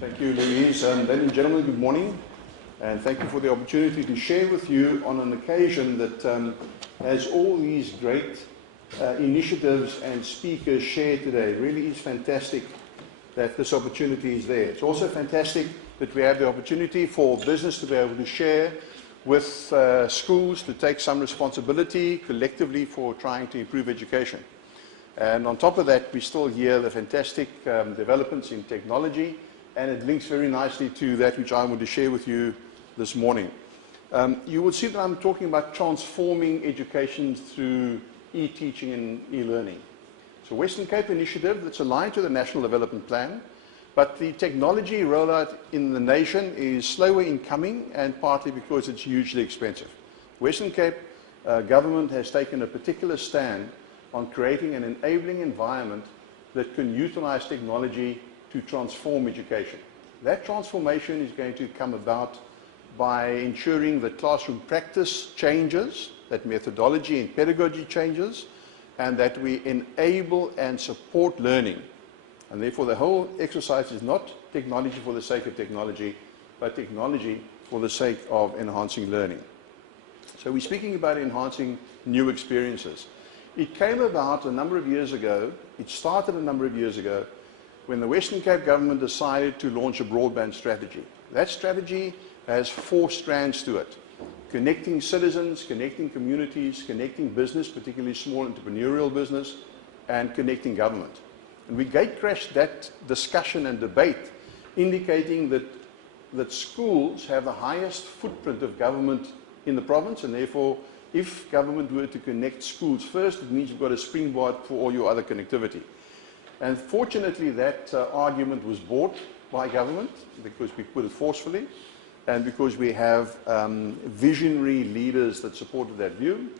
Thank you, Louise. Ladies and gentlemen, good morning. And thank you for the opportunity to share with you on an occasion that has all these great initiatives and speakers shared today. It really is fantastic that this opportunity is there. It's also fantastic that we have the opportunity for business to be able to share with schools to take some responsibility collectively for trying to improve education. And on top of that, we still hear the fantastic developments in technology, and it links very nicely to that which I want to share with you this morning. You will see that I'm talking about transforming education through e-teaching and e-learning. It's a Western Cape initiative that's aligned to the National Development Plan, but the technology rollout in the nation is slower in coming, and partly because it's hugely expensive. Western Cape government has taken a particular stand on creating an enabling environment that can utilize technology to transform education. That transformation is going to come about by ensuring that classroom practice changes, that methodology and pedagogy changes, and that we enable and support learning. And therefore the whole exercise is not technology for the sake of technology, but technology for the sake of enhancing learning. So we're speaking about enhancing new experiences. It came about a number of years ago, it started a number of years ago, when the Western Cape government decided to launch a broadband strategy. That strategy has 4 strands to it: connecting citizens, connecting communities, connecting business, particularly small entrepreneurial business, and connecting government. And we gatecrashed that discussion and debate, indicating that schools have the highest footprint of government in the province, and therefore, if government were to connect schools first, it means you've got a springboard for all your other connectivity. And fortunately, that argument was bought by government because we put it forcefully, and because we have visionary leaders that supported that view.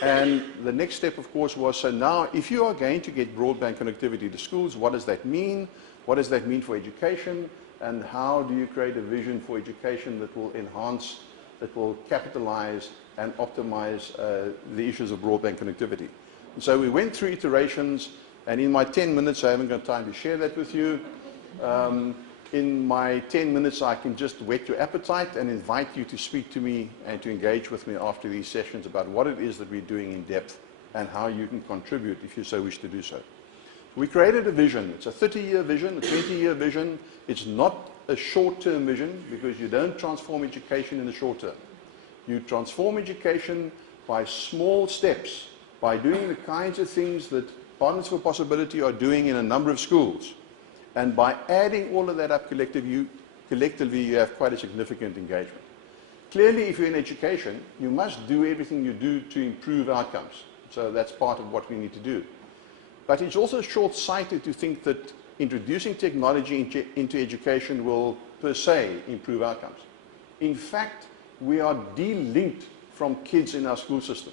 And the next step, of course, was, so now, if you are going to get broadband connectivity to schools, what does that mean? What does that mean for education? And how do you create a vision for education that will enhance, that will capitalize and optimize the issues of broadband connectivity? And so we went through iterations, and in my 10 minutes, I haven't got time to share that with you. In my 10 minutes, I can just whet your appetite and invite you to speak to me and to engage with me after these sessions about what it is that we're doing in depth and how you can contribute if you so wish to do so. We created a vision. It's a 30-year vision, a 20-year vision. It's not a short-term vision, because you don't transform education in the short term. You transform education by small steps, by doing the kinds of things that Partners for Possibility are doing in a number of schools. And by adding all of that up collectively, you have quite a significant engagement. Clearly, if you're in education, you must do everything you do to improve outcomes. So that's part of what we need to do. But it's also short-sighted to think that introducing technology into education will, per se, improve outcomes. In fact, we are de-linked from kids in our school system.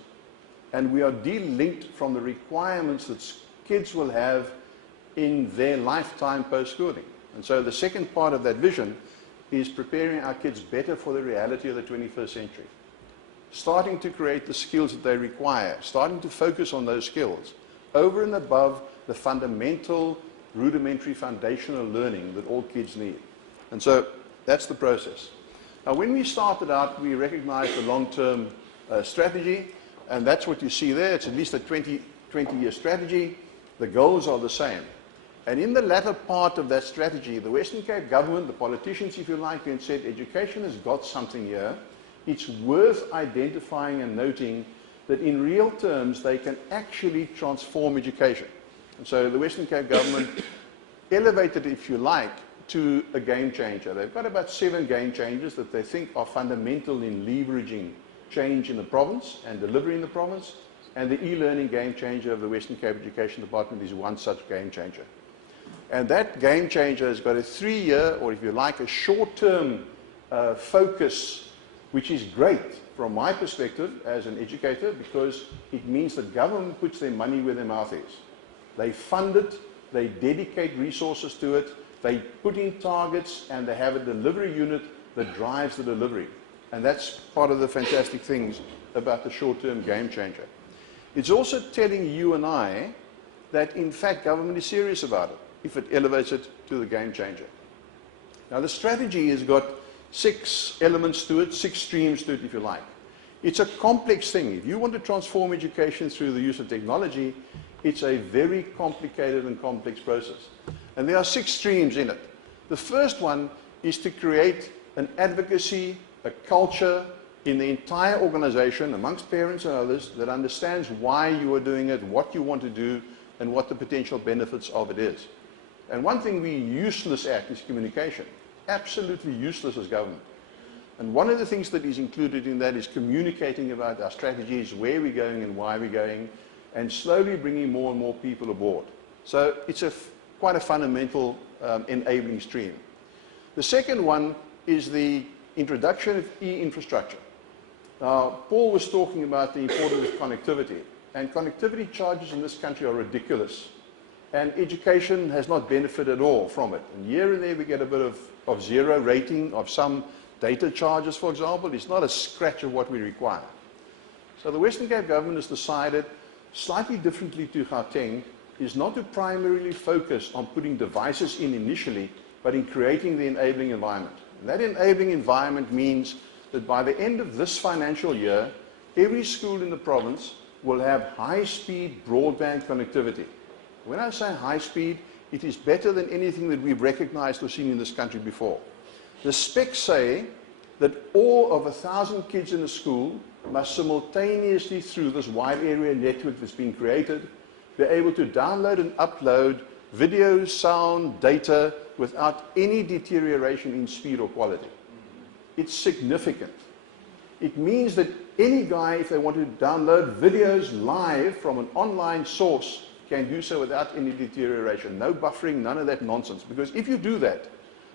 And we are de-linked from the requirements that kids will have in their lifetime post-schooling. And so the second part of that vision is preparing our kids better for the reality of the 21st century. Starting to create the skills that they require, starting to focus on those skills, over and above the fundamental, rudimentary, foundational learning that all kids need. And so that's the process. Now, when we started out, we recognized the long-term strategy, and that's what you see there. It's at least a 20-year strategy. The goals are the same. And in the latter part of that strategy, the Western Cape government, the politicians, if you like, then said, education has got something here. It's worth identifying and noting that in real terms, they can actually transform education. And so the Western Cape government elevated, if you like, to a game changer. They've got about 7 game changers that they think are fundamental in leveraging change in the province and delivery in the province. And the e-learning game changer of the Western Cape Education Department is one such game changer. And that game changer has got a 3-year, or if you like, a short-term focus, which is great from my perspective as an educator, because it means that government puts their money where their mouth is. They fund it, they dedicate resources to it, they put in targets, and they have a delivery unit that drives the delivery. And that's part of the fantastic things about the short-term game changer. It's also telling you and I that, in fact, government is serious about it if it elevates it to the game changer. Now, the strategy has got 6 elements to it, 6 streams to it, if you like. It's a complex thing. If you want to transform education through the use of technology, it's a very complicated and complex process. And there are 6 streams in it. The first one is to create an advocacy, a culture in the entire organization, amongst parents and others, that understands why you are doing it, what you want to do, and what the potential benefits of it is. And one thing we're useless at is communication. Absolutely useless as government. And one of the things that is included in that is communicating about our strategies, where we're going and why we're going, and slowly bringing more and more people aboard. So it's quite a fundamental enabling stream. The second one is the introduction of e-infrastructure. Now, Paul was talking about the importance of connectivity, and connectivity charges in this country are ridiculous, and education has not benefited at all from it. And here and there we get a bit of zero rating of some data charges, for example. It's not a scratch of what we require. So the Western Cape government has decided, slightly differently to Gauteng, is not to primarily focus on putting devices in initially, but in creating the enabling environment. And that enabling environment means that by the end of this financial year, every school in the province will have high-speed broadband connectivity. When I say high-speed, it is better than anything that we've recognized or seen in this country before. The specs say that all of 1,000 kids in a school must simultaneously, through this wide area network that's been created, be able to download and upload video, sound, data without any deterioration in speed or quality. It's significant. It means that any guy, if they want to download videos live from an online source, can do so without any deterioration. No buffering, none of that nonsense. Because if you do that,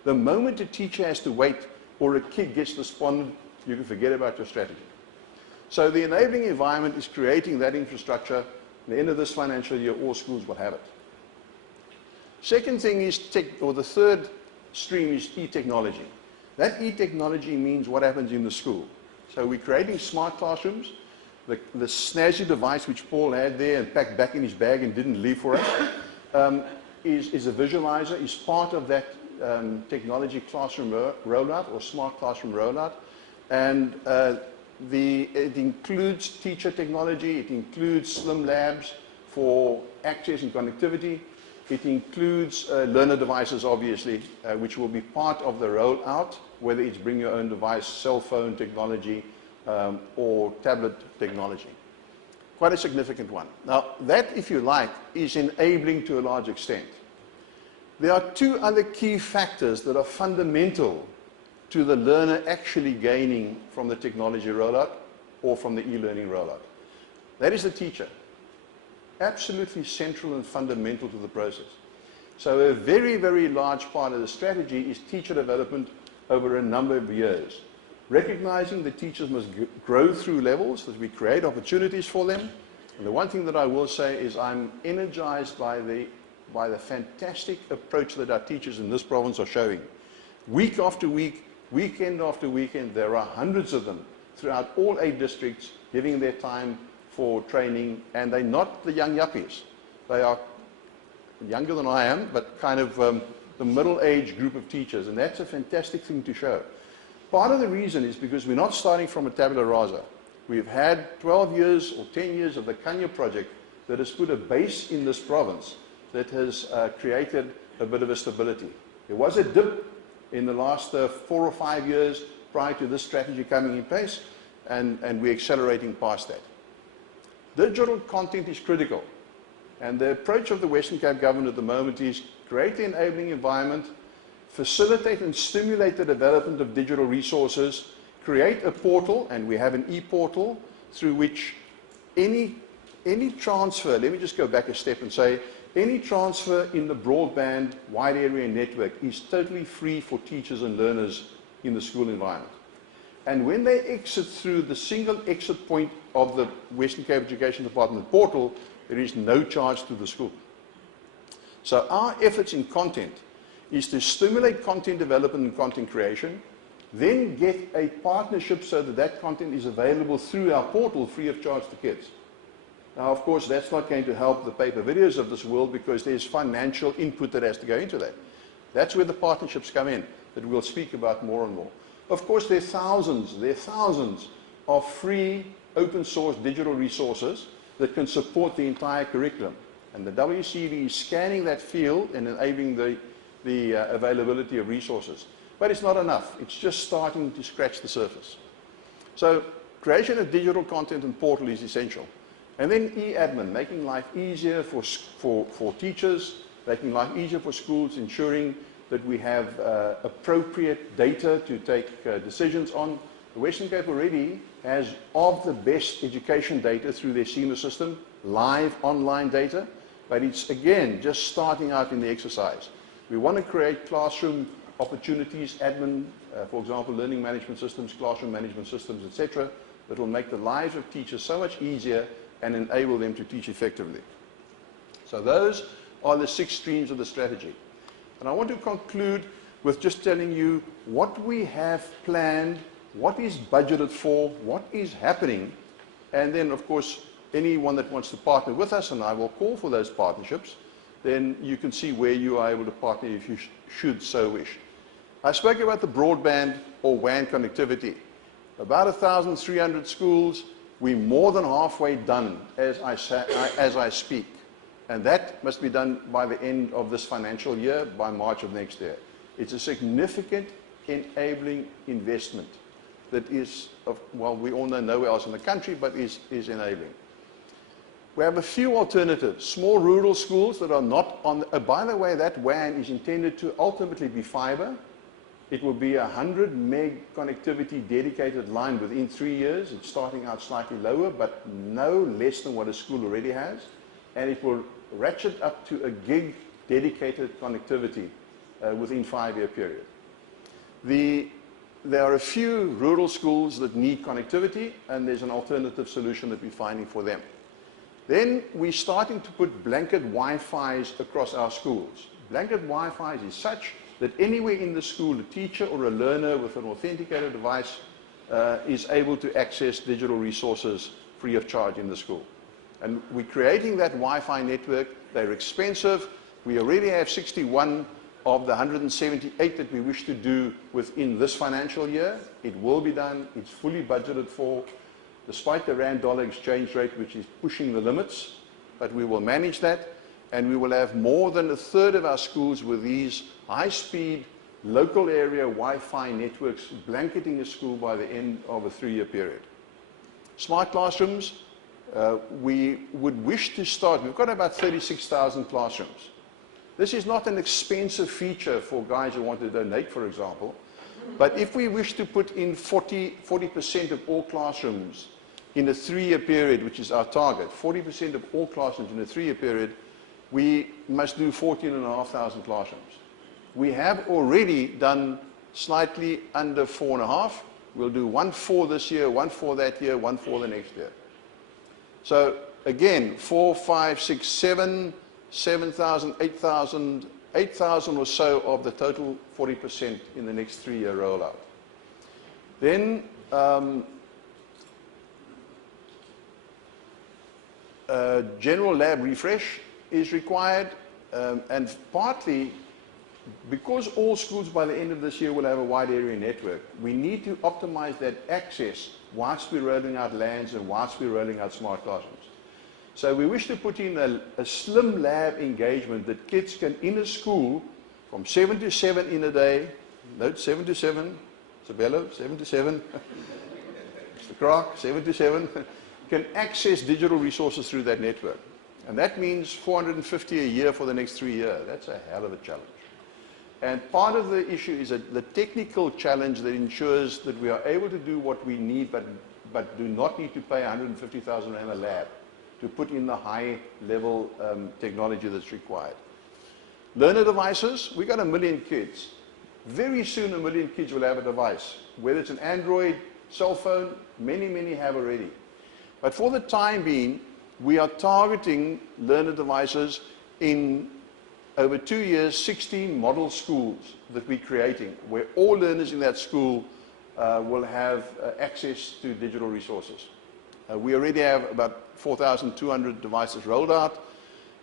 the moment a teacher has to wait or a kid gets despondent, you can forget about your strategy. So the enabling environment is creating that infrastructure. At the end of this financial year, all schools will have it. Second thing is the third stream is e-technology. That e-technology means what happens in the school. So we're creating smart classrooms. The snazzy device which Paul had there and packed back in his bag and didn't leave for us is a visualizer, is part of that technology classroom rollout or smart classroom rollout. And it includes teacher technology, it includes slim labs for access and connectivity. It includes learner devices, obviously, which will be part of the rollout, whether it's bring your own device, cell phone technology, or tablet technology. Quite a significant one. Now, that, if you like, is enabling to a large extent. There are 2 other key factors that are fundamental to the learner actually gaining from the technology rollout or from the e-learning rollout. That is the teacher. Absolutely central and fundamental to the process. So a very, very large part of the strategy is teacher development over a number of years. Recognizing that teachers must grow through levels, that we create opportunities for them. And the one thing that I will say is I'm energized by the fantastic approach that our teachers in this province are showing. Week after week, weekend after weekend, there are hundreds of them throughout all 8 districts giving their time for training, and they're not the young yuppies. They are younger than I am, but kind of the middle-aged group of teachers, and that's a fantastic thing to show. Part of the reason is because we're not starting from a tabula rasa. We've had 12 years or 10 years of the Kanya project that has put a base in this province that has created a bit of a stability. There was a dip in the last 4 or 5 years prior to this strategy coming in place, and we're accelerating past that. Digital content is critical, and the approach of the Western Cape government at the moment is create the enabling environment, facilitate and stimulate the development of digital resources, create a portal, and we have an e-portal through which any transfer, let me just go back a step and say, any transfer in the broadband wide area network is totally free for teachers and learners in the school environment. And when they exit through the single exit point of the Western Cape Education Department portal, there is no charge to the school. So our efforts in content is to stimulate content development and content creation, then get a partnership so that that content is available through our portal free of charge to kids. Now, of course, that's not going to help the paper videos of this world because there's financial input that has to go into that. That's where the partnerships come in, that we'll speak about more and more. Of course, there are thousands of free, open source digital resources that can support the entire curriculum. And the WCV is scanning that field and enabling the availability of resources. But it's not enough. It's just starting to scratch the surface. So creation of digital content and portal is essential. And then e-admin, making life easier for teachers, making life easier for schools, ensuring that we have appropriate data to take decisions on. The Western Cape already has of the best education data through their SEMA system, live online data, but it's again just starting out in the exercise. We want to create classroom opportunities, admin, for example, learning management systems, classroom management systems, etc., that will make the lives of teachers so much easier and enable them to teach effectively. So those are the 6 streams of the strategy. And I want to conclude with just telling you what we have planned, what is budgeted for, what is happening, and then, of course, anyone that wants to partner with us, and I will call for those partnerships, then you can see where you are able to partner if you should so wish. I spoke about the broadband or WAN connectivity. About 1,300 schools. We're more than halfway done as I speak. And that must be done by the end of this financial year, by March of next year. It's a significant enabling investment that is, well, we all know nowhere else in the country, but is enabling. We have a few alternatives. Small rural schools that are not on, by the way, that WAN is intended to ultimately be fiber. It will be 100 meg connectivity dedicated line within 3 years. It's starting out slightly lower, but no less than what a school already has. And it will ratchet up to a gig dedicated connectivity within 5-year period. There are a few rural schools that need connectivity, and there's an alternative solution that we're finding for them. Then we're starting to put blanket Wi-Fis across our schools. Blanket Wi-Fis is such that anywhere in the school, a teacher or a learner with an authenticated device is able to access digital resources free of charge in the school. And we're creating that Wi-Fi network. They're expensive. We already have 61 of the 178 that we wish to do within this financial year. It will be done. It's fully budgeted for, despite the rand-dollar exchange rate, which is pushing the limits. But we will manage that. And we will have more than 1/3 of our schools with these high-speed, local area Wi-Fi networks blanketing a school by the end of a 3-year period. Smart classrooms, we would wish to start. We've got about 36,000 classrooms. This is not an expensive feature for guys who want to donate, for example. But if we wish to put in 40% of all classrooms in a 3-year period, which is our target, 40% of all classrooms in a 3-year period, we must do 14,500 classrooms. We have already done slightly under 4.5. We'll do 1.4 this year, 1.4 that year, 1.4 the next year. So again, 4, 5, 6, 7, 7,000, 8,000, 8,000 or so of the total 40% in the next 3-year rollout. Then general lab refresh is required, and partly because all schools by the end of this year will have a wide area network, we need to optimize that access whilst we're rolling out LANs and whilst we're rolling out smart classrooms. So we wish to put in a slim lab engagement that kids can, in a school, from 7 to 7 in a day, note 7 to 7, Isabella, 7 to 7, Mr. Clark, 7 to 7, can access digital resources through that network. And that means 450 a year for the next 3 years. That's a hell of a challenge. And part of the issue is the technical challenge that ensures that we are able to do what we need, but do not need to pay 150,000 rand a lab to put in the high-level technology that's required. Learner devices, we've got 1 million kids. Very soon 1 million kids will have a device. Whether it's an Android, cell phone, many have already. But for the time being, we are targeting learner devices in, over 2 years, 16 model schools that we're creating, where all learners in that school will have access to digital resources. We already have about 4,200 devices rolled out,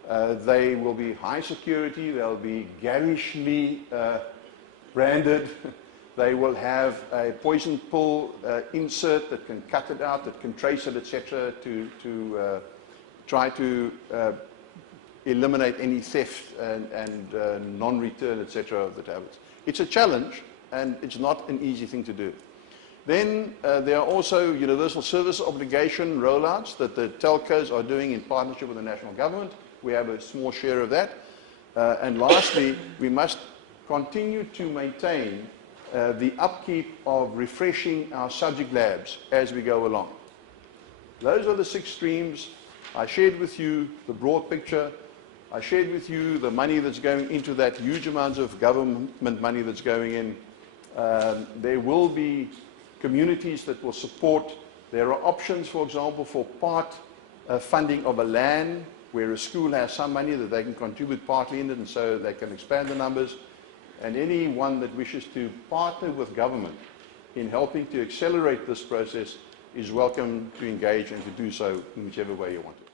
They will be high security, they'll be garishly branded. They will have a poison pill insert that can cut it out, that can trace it, etc., to try to eliminate any theft and non-return, etc., of the tablets. It's a challenge, and it's not an easy thing to do. Then there are also universal service obligation rollouts that the telcos are doing in partnership with the national government. We have a small share of that. And lastly, we must continue to maintain the upkeep of refreshing our subject labs as we go along. Those are the 6 streams. I shared with you the broad picture. I shared with you the money that's going into that, huge amounts of government money that's going in. There will be communities that will support. There are options, for example, for part funding of a LAN, where a school has some money that they can contribute partly in it, and so they can expand the numbers. And anyone that wishes to partner with government in helping to accelerate this process is welcome to engage and to do so in whichever way you want to.